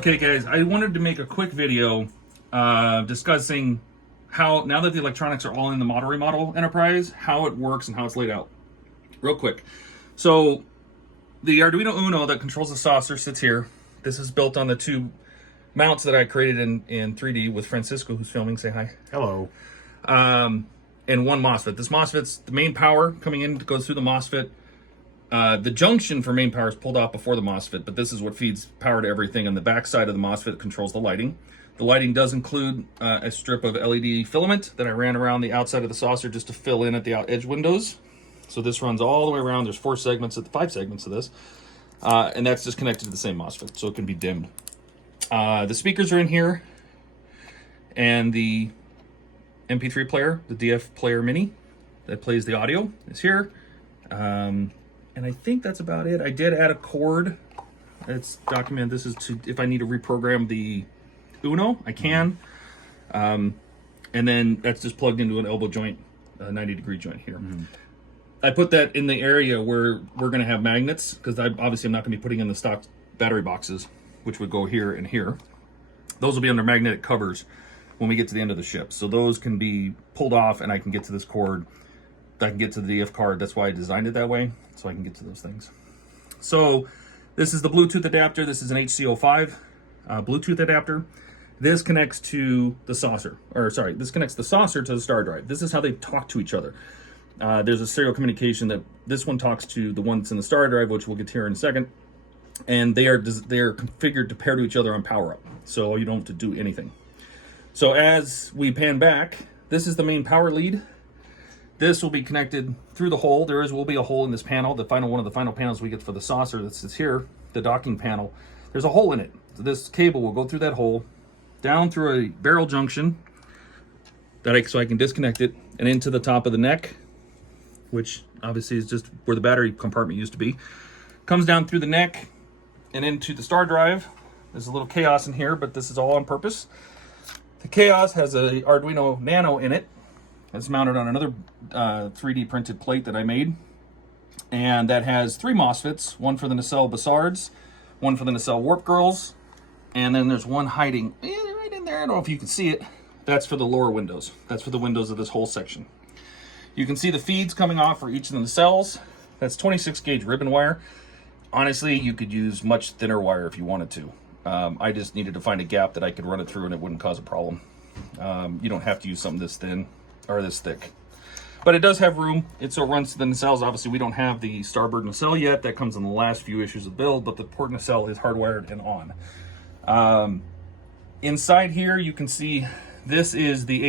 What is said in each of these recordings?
Okay guys, I wanted to make a quick video discussing how, now that the electronics are all in the Model Remodel enterprise, how it works and how it's laid out. Real quick. So the Arduino Uno that controls the saucer sits here. This is built on the two mounts that I created in 3D with Francisco, who's filming. Say hi. Hello. And one MOSFET. This MOSFET's the main power coming in, goes through the MOSFET. The junction for main power is pulled off before the MOSFET, but this is what feeds power to everything, and the back side of the MOSFET controls the lighting. The lighting does include a strip of LED filament that I ran around the outside of the saucer just to fill in at the edge windows. So this runs all the way around. There's five segments of this, and that's just connected to the same MOSFET, so it can be dimmed. The speakers are in here, and the MP3 player, the DF Player Mini, that plays the audio, is here. And I think that's about it. I did add a cord. It's documented. This is to, if I need to reprogram the Uno, I can. And then that's just plugged into an elbow joint, a 90-degree joint here. I put that in the area where we're going to have magnets, because obviously I'm not going to be putting in the stock battery boxes, which would go here and here. Those will be under magnetic covers when we get to the end of the ship. So those can be pulled off, and I can get to this cord. I can get to the DF card. That's why I designed it that way, so I can get to those things. So this is the Bluetooth adapter. This is an HC05 Bluetooth adapter. This connects to the saucer, this connects the saucer to the star drive. This is how they talk to each other. There's a serial communication that this one talks to the one that's in the star drive, which we'll get to here in a second. And they are configured to pair to each other on power up, so you don't have to do anything. So as we pan back, this is the main power lead. This will be connected through the hole. Will be a hole in this panel. One of the final panels we get for the saucer that sits here, the docking panel. There's a hole in it. So this cable will go through that hole, down through a barrel junction, so I can disconnect it, and into the top of the neck, which obviously is just where the battery compartment used to be. Comes down through the neck and into the star drive. There's a little Chaos in here, but this is all on purpose. The Chaos has a Arduino Nano in it. It's mounted on another 3D printed plate that I made. And that has 3 MOSFETs, one for the nacelle Bassards, one for the nacelle Warp Girls, and then there's one hiding right in there. I don't know if you can see it. That's for the lower windows. That's for the windows of this whole section. You can see the feeds coming off for each of the nacelles. That's 26 gauge ribbon wire. Honestly, you could use much thinner wire if you wanted to. I just needed to find a gap that I could run it through and it wouldn't cause a problem. You don't have to use something this thin or this thick, but it does have room. It runs to the nacelles. Obviously we don't have the starboard nacelle yet. That comes in the last few issues of build, but the port nacelle is hardwired and on. Inside here you can see this is the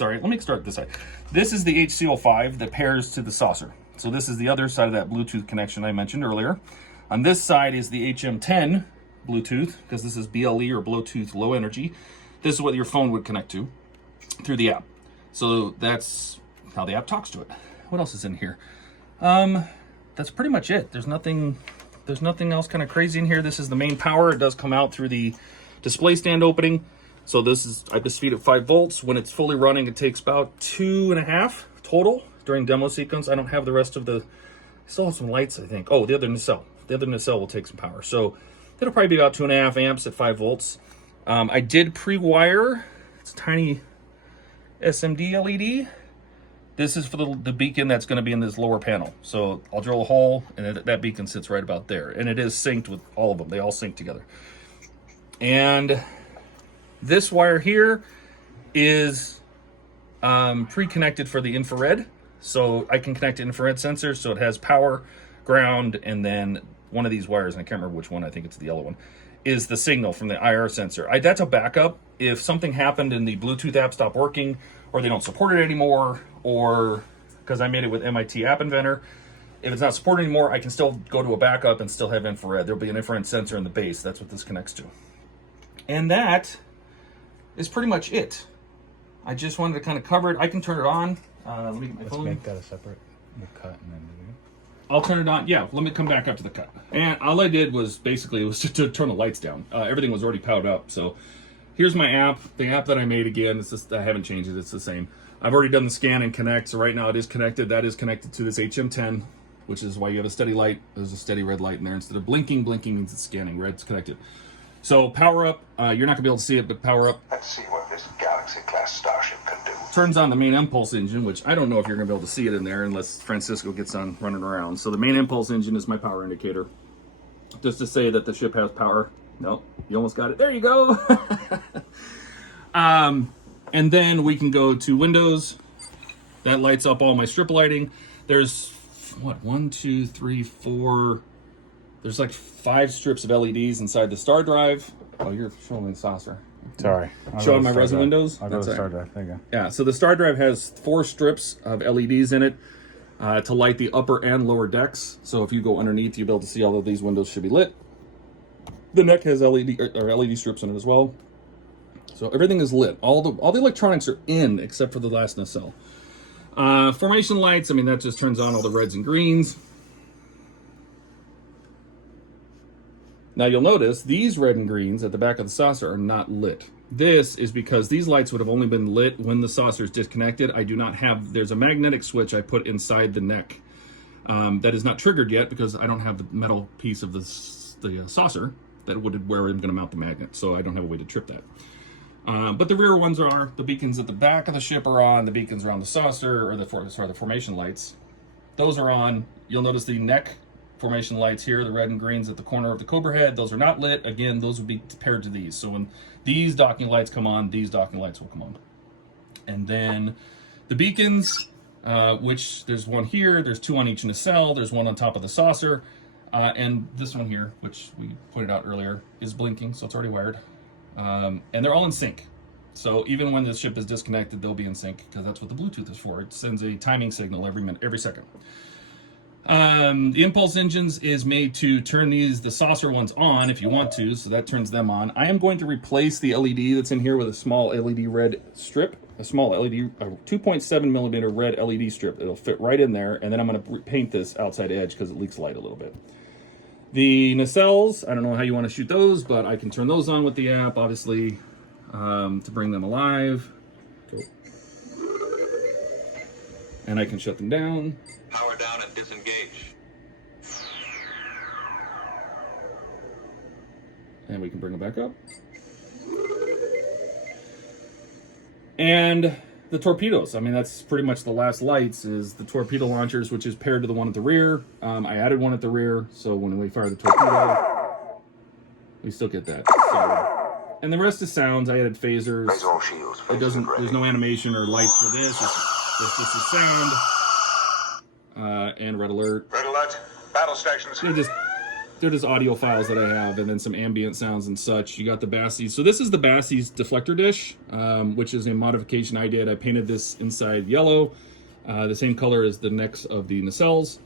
let me start this side. This is the HC05 that pairs to the saucer. So this is the other side of that Bluetooth connection I mentioned earlier. On this side is the HM10 Bluetooth, because this is BLE or Bluetooth low energy. This is what your phone would connect to through the app. So that's how the app talks to it. What else is in here? That's pretty much it. There's nothing else kind of crazy in here. This is the main power. It does come out through the display stand opening. So I just feed it 5 volts. When it's fully running, it takes about 2.5 total during demo sequence. I don't have the rest of I still have some lights, I think. Oh, the other nacelle. The other nacelle will take some power. So it'll probably be about 2.5 amps at 5 volts. I did pre-wire. It's a tiny SMD LED. This is for the beacon that's going to be in this lower panel. So I'll drill a hole, and that beacon sits right about there. And it is synced with all of them. They all sync together. And this wire here is pre-connected for the infrared. So I can connect to infrared sensors. So it has power, ground, and then one of these wires, and I can't remember which one, I think it's the yellow one, is the signal from the IR sensor. That's a backup. If something happened and the Bluetooth app stopped working, or they don't support it anymore, or because I made it with MIT App Inventor, if it's not supported anymore, I can still go to a backup and still have infrared. There'll be an infrared sensor in the base. That's what this connects to. And that is pretty much it. I just wanted to kind of cover it. I can turn it on. Let me get my phone. Let's make that a separate cut and then do it. I'll turn it on. Yeah, let me come back up to the cut. And all I did was basically to turn the lights down. Everything was already powered up. So here's my app. The app that I made again. It's just, I haven't changed it. It's the same. I've already done the scan and connect. So right now it is connected. That is connected to this HM10, which is why you have a steady light. There's a steady red light in there. Instead of blinking, blinking means it's scanning. Red's connected. So power up, you're not gonna be able to see it, but power up. Let's see what this Galaxy-class starship can do. Turns on the main impulse engine, which I don't know if you're gonna be able to see it in there unless Francisco gets on running around. So the main impulse engine is my power indicator. Just to say that the ship has power. No, you almost got it. There you go. And then we can go to Windows. That lights up all my strip lighting. There's what, 1, 2, 3, 4. There's like 5 strips of LEDs inside the star drive. Oh, you're showing the saucer. Sorry. Showing my resin windows? I'll go to That's the all star right. drive. There you go. Yeah, so the star drive has 4 strips of LEDs in it to light the upper and lower decks. So if you go underneath, you'll be able to see all of these windows should be lit. The neck has LED strips in it as well. So everything is lit. All the electronics are in except for the last nacelle. Formation lights, I mean, that just turns on all the reds and greens. Now you'll notice these red and greens at the back of the saucer are not lit. This is because these lights would have only been lit when the saucer is disconnected. I do not have, there's a magnetic switch I put inside the neck that is not triggered yet because I don't have the metal piece of the saucer that would where I'm going to mount the magnet, so I don't have a way to trip that. But the rear ones are, the beacons at the back of the ship are on, the beacons around the saucer, or the formation lights. Those are on. You'll notice the neck formation lights here, the red and greens at the corner of the Cobra head, those are not lit. Again, those would be paired to these. So when these docking lights come on, these docking lights will come on. And then the beacons, which there's one here, there's 2 on each nacelle, there's one on top of the saucer, and this one here, which we pointed out earlier, is blinking, so it's already wired. And they're all in sync. So even when the ship is disconnected, they'll be in sync because that's what the Bluetooth is for. It sends a timing signal every minute, every second. The impulse engines is made to turn the saucer ones on if you want to, so that turns them on. I am going to replace the LED that's in here with a small LED red strip, a small LED, a 2.7 millimeter red LED strip. It'll fit right in there, and then I'm going to paint this outside edge because it leaks light a little bit. The nacelles, I don't know how you want to shoot those, but I can turn those on with the app, obviously, to bring them alive. And I can shut them down. Power down and disengage. And we can bring them back up. And the torpedoes, I mean, that's pretty much the last lights, is the torpedo launchers, which is paired to the one at the rear. I added one at the rear, so when we fire the torpedo, we still get that. So, and the rest is sounds. I added phasers. Raise all shields. It doesn't, there's no animation or lights for this. It's just a sound. And red alert. Red alert. Battle stations. They're just audio files that I have, and then some ambient sounds and such. You got the Bassies. So this is the Bassies deflector dish, which is a modification I did. I painted this inside yellow, the same color as the necks of the nacelles.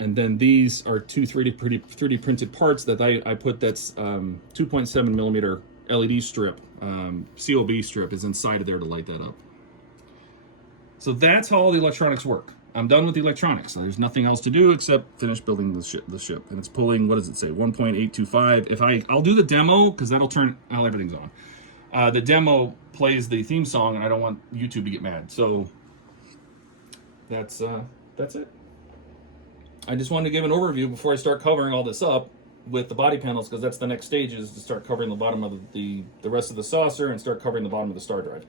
And then these are 2 3D printed parts that I put, that's 2.7 millimeter LED strip, COB strip is inside of there to light that up. So that's how all the electronics work. I'm done with the electronics. There's nothing else to do except finish building the ship. And it's pulling, what does it say, 1.825. I'll do the demo because that'll turn, well, everything's on. The demo plays the theme song, and I don't want YouTube to get mad. So that's it. I just wanted to give an overview before I start covering all this up with the body panels, because that's the next stage, is to start covering the bottom of the rest of the saucer and start covering the bottom of the star drive.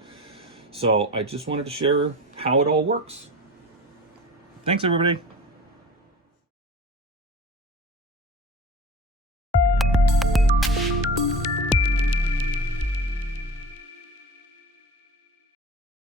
So I just wanted to share how it all works. Thanks, everybody.